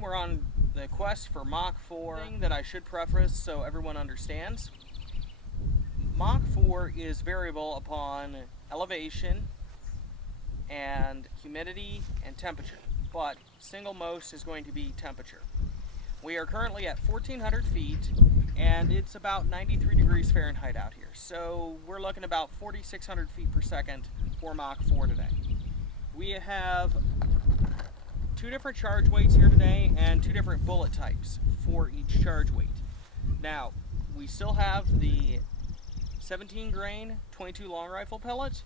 we're on the quest for Mach 4. Thing that I should preface so everyone understands. Mach 4 is variable upon elevation and humidity and temperature, but single most is going to be temperature. We are currently at 1,400 feet and it's about 93 degrees Fahrenheit out here. So we're looking about 4,600 feet per second for Mach 4 today. We have 2 different charge weights here today and 2 different bullet types for each charge weight. Now, we still have the 17 grain 22 long rifle pellet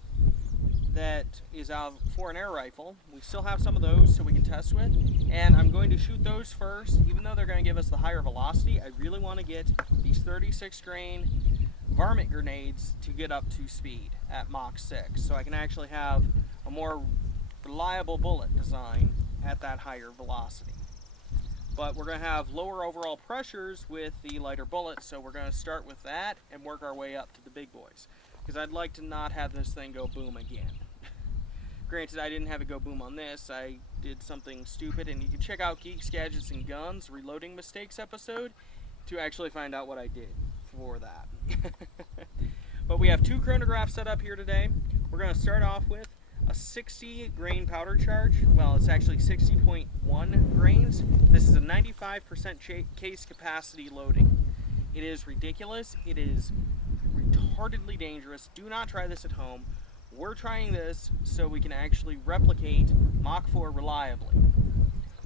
that is out for an air rifle. We still have some of those so we can test with, and I'm going to shoot those first. Even though they're going to give us the higher velocity, I really want to get these 36 grain varmint grenades to get up to speed at Mach 6 so I can actually have a more reliable bullet design at that higher velocity. But we're going to have lower overall pressures with the lighter bullets, so we're going to start with that and work our way up to the big boys, because I'd like to not have this thing go boom again. Granted, I didn't have it go boom on this. I did something stupid, and you can check out Geeks, Gadgets, and Guns Reloading Mistakes episode to actually find out what I did for that. But we have 2 chronographs set up here today. We're going to start off with a 60 grain powder charge. Well, it's actually 60.1 grains. This is a 95% case capacity loading. It is ridiculous. It is retardedly dangerous. Do not try this at home. We're trying this so we can actually replicate Mach 4 reliably.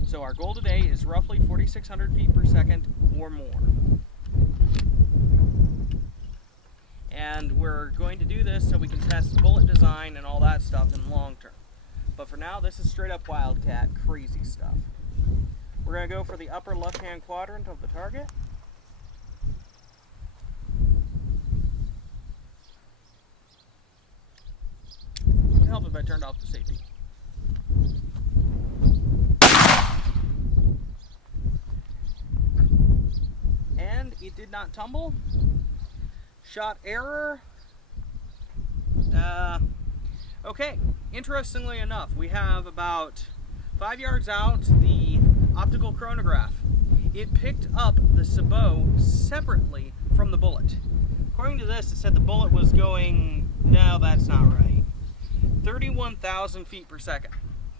So our goal today is roughly 4,600 feet per second or more. And we're going to do this so we can test bullet design and all that stuff in the long term. But for now, this is straight up wildcat, crazy stuff. We're going to go for the upper left-hand quadrant of the target. It would help if I turned off the safety. And it did not tumble. Shot error. Okay, interestingly enough, we have about 5 yards out the optical chronograph. It picked up the sabot separately from the bullet. According to this, it said the bullet was going, no, that's not right, 31,000 feet per second.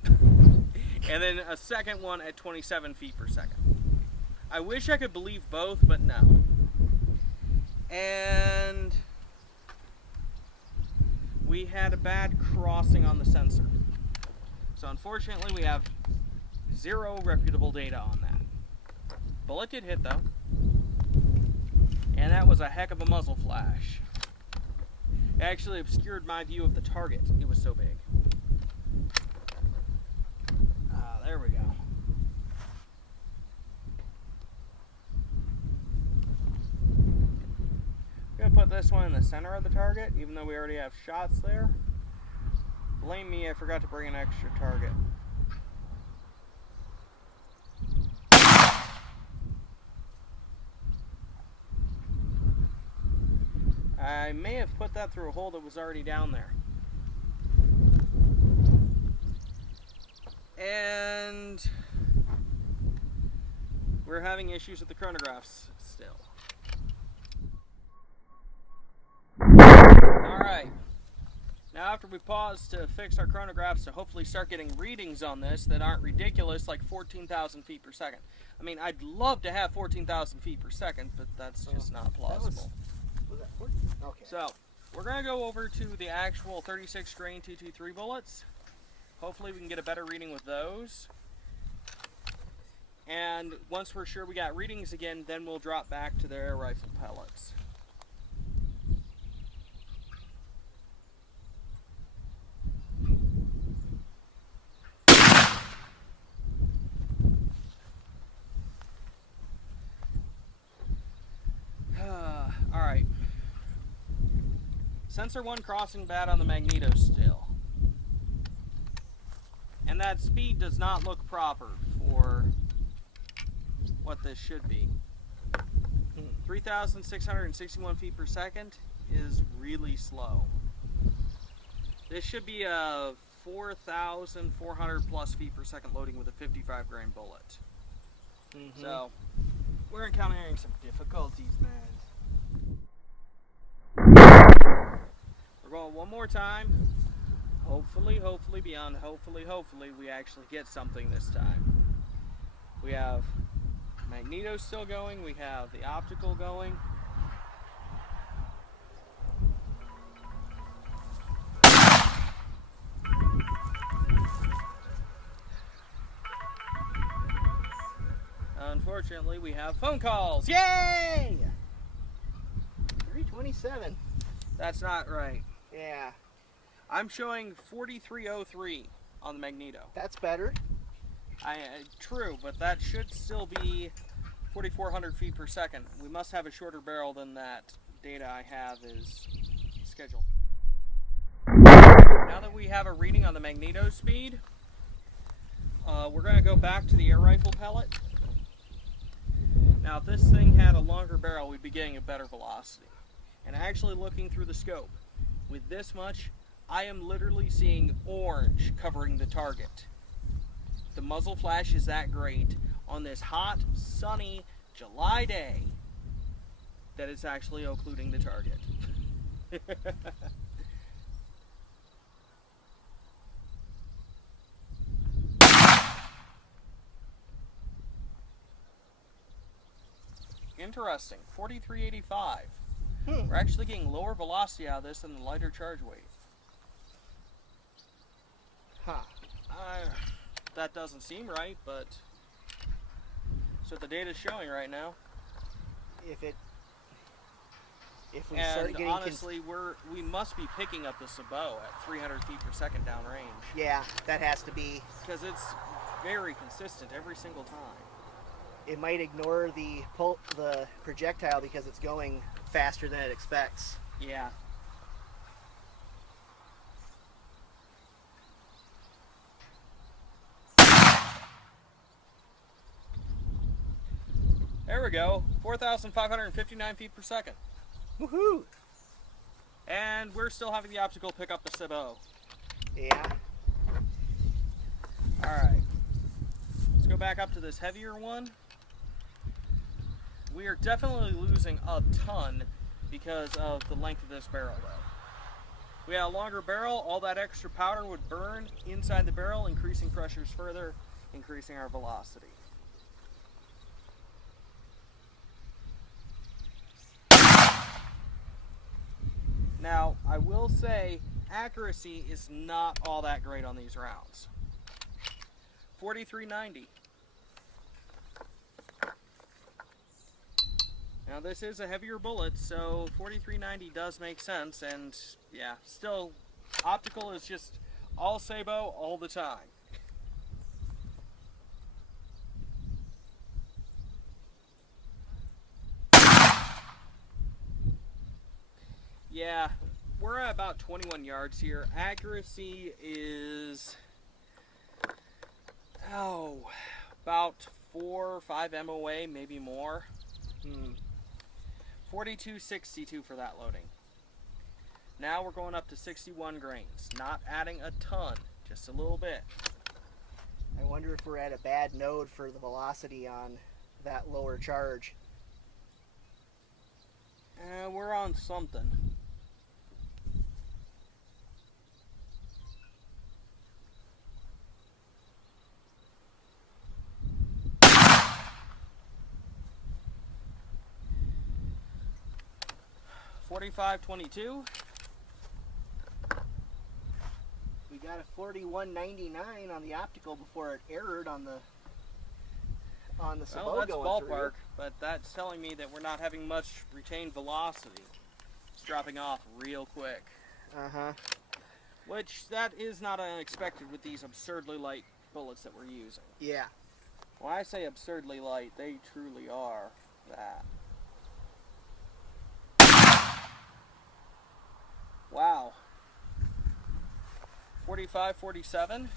And then a second one at 27 feet per second. I wish I could believe both, but no. And we had a bad crossing on the sensor. So unfortunately we have 0 reputable data on that. Bullet did hit though. And that was a heck of a muzzle flash. It actually obscured my view of the target. It was so big. There we go. I'm gonna put this one in the center of the target, even though we already have shots there. Blame me, I forgot to bring an extra target. I may have put that through a hole that was already down there. And we're having issues with the chronographs still. Alright, now after we pause to fix our chronographs to hopefully start getting readings on this that aren't ridiculous, like 14,000 feet per second. I mean, I'd love to have 14,000 feet per second, but that's just not plausible. Was that 14? Okay. So, we're going to go over to the actual 36 grain 223 bullets. Hopefully we can get a better reading with those. And once we're sure we got readings again, then we'll drop back to the air rifle pellets. Alright. Sensor 1 crossing bad on the magneto still. And that speed does not look proper for what this should be. 3,661 feet per second is really slow. This should be a 4,400 plus feet per second loading with a 55 grain bullet. So we're encountering some difficulties, man. We're going one more time. Hopefully, beyond hopefully, we actually get something this time. We have magneto still going. We have the optical going. Unfortunately, we have phone calls. Yay! 327. That's not right. Yeah. I'm showing 4303 on the magneto. That's better. True, but that should still be 4,400 feet per second. We must have a shorter barrel than that data I have is scheduled. Now that we have a reading on the magneto speed, we're going to go back to the air rifle pellet. Now, if this thing had a longer barrel, we'd be getting a better velocity. And actually looking through the scope, with this much, I am literally seeing orange covering the target. The muzzle flash is that great on this hot, sunny July day that it's actually occluding the target. Interesting. 4385. We're actually getting lower velocity out of this than the lighter charge weight. Huh. That doesn't seem right, but that's what the data's showing right now. If we And start getting honestly, we must be picking up the sabot at 300 feet per second downrange. yeah, that has to be. Because it's very consistent every single time. It might ignore the projectile because it's going faster than it expects. Yeah. There we go. 4,559 feet per second. Woohoo! And we're still having the optical pick up the sabot. Yeah. Alright. Let's go back up to this heavier one. We are definitely losing a ton because of the length of this barrel, though. If we had a longer barrel, all that extra powder would burn inside the barrel, increasing pressures further, increasing our velocity. Now, I will say, accuracy is not all that great on these rounds. 4390. Now this is a heavier bullet, so 4390 does make sense, and yeah, still, optical is just all sabot all the time. Yeah, we're at about 21 yards here. Accuracy is, about 4 or 5 MOA, maybe more. 4262 for that loading. Now we're going up to 61 grains, not adding a ton, just a little bit. I wonder if we're at a bad node for the velocity on that lower charge. We're on something. $45.22. We got a 41.99 on the optical before it errored on the sabot. Well, that's going ballpark, through. but that's telling me that we're not having much retained velocity. It's dropping off real quick. Uh-huh. Which, that is not unexpected with these absurdly light bullets that we're using. Yeah. When I say absurdly light, they truly are that. Wow. 45-47.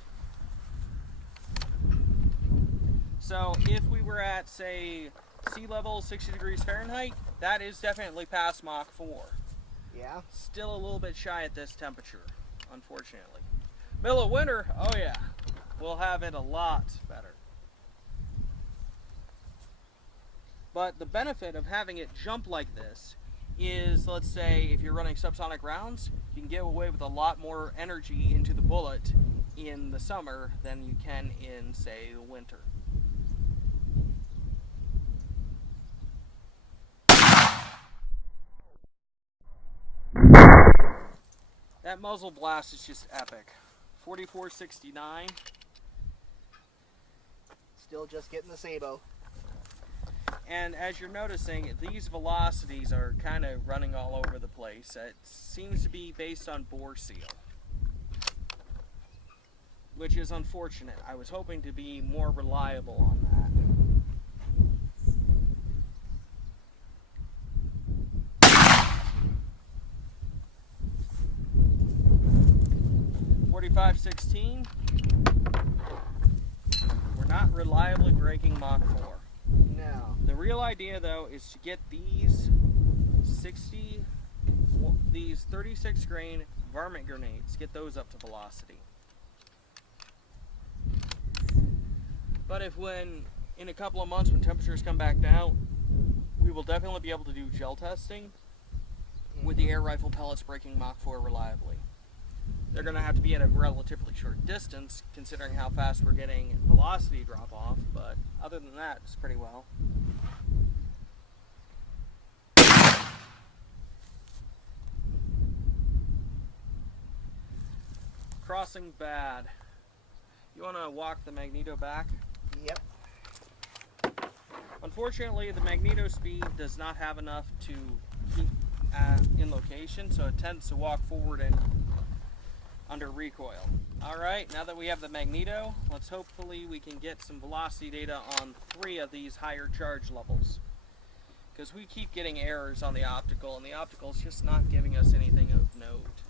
So if we were at, say, sea level 60 degrees Fahrenheit, that is definitely past Mach 4. Yeah. Still a little bit shy at this temperature, unfortunately. Middle of winter, oh yeah, we'll have it a lot better. But the benefit of having it jump like this is, let's say, if you're running subsonic rounds, you can get away with a lot more energy into the bullet in the summer than you can in, say, the winter. That muzzle blast is just epic. 4469. Still just getting the sabot. And as you're noticing, these velocities are kind of running all over the place. It seems to be based on bore seal, which is unfortunate. I was hoping to be more reliable on that. 4516. We're not reliably breaking Mach 4. No. The real idea, though, is to get these 36 grain varmint grenades, get those up to velocity. But if in a couple of months when temperatures come back down, we will definitely be able to do gel testing with the air rifle pellets breaking Mach 4 reliably. They're going to have to be at a relatively short distance, considering how fast we're getting velocity drop off, but other than that, it's pretty well. Crossing bad. You want to walk the magneto back? Yep. Unfortunately, the magneto speed does not have enough to keep in location, so it tends to walk forward and under recoil. Alright, now that we have the magneto, let's hopefully we can get some velocity data on 3 of these higher charge levels. Because we keep getting errors on the optical, and the optical is just not giving us anything of note.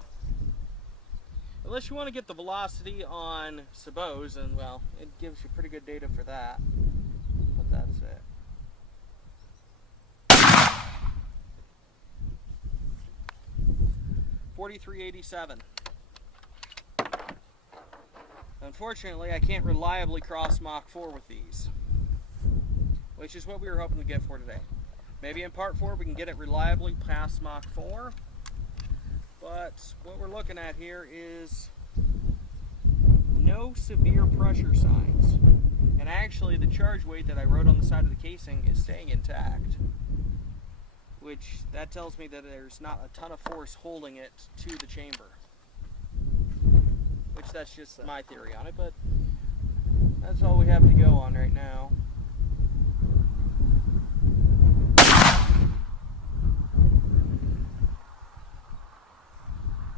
Unless you want to get the velocity on sabots, and well, it gives you pretty good data for that. But that's it. .4387. Unfortunately, I can't reliably cross Mach 4 with these, which is what we were hoping to get for today. Maybe in part 4 we can get it reliably past Mach 4, but what we're looking at here is no severe pressure signs. And actually the charge weight that I wrote on the side of the casing is staying intact, which that tells me that there's not a ton of force holding it to the chamber. Which that's just my theory on it, but that's all we have to go on right now.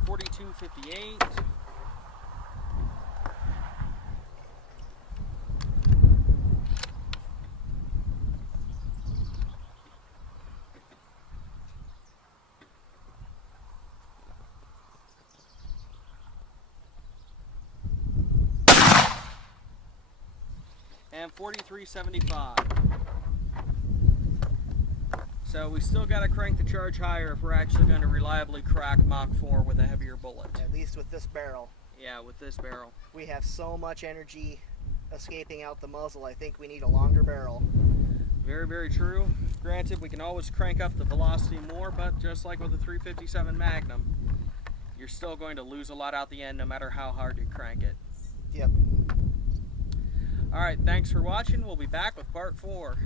.4258. And 4375. So we still got to crank the charge higher if we're actually going to reliably crack Mach 4 with a heavier bullet. At least with this barrel. Yeah, with this barrel. We have so much energy escaping out the muzzle, I think we need a longer barrel. Very, very true. Granted, we can always crank up the velocity more, but just like with the 357 Magnum, you're still going to lose a lot out the end no matter how hard you crank it. Yep. Alright, thanks for watching. We'll be back with part 4.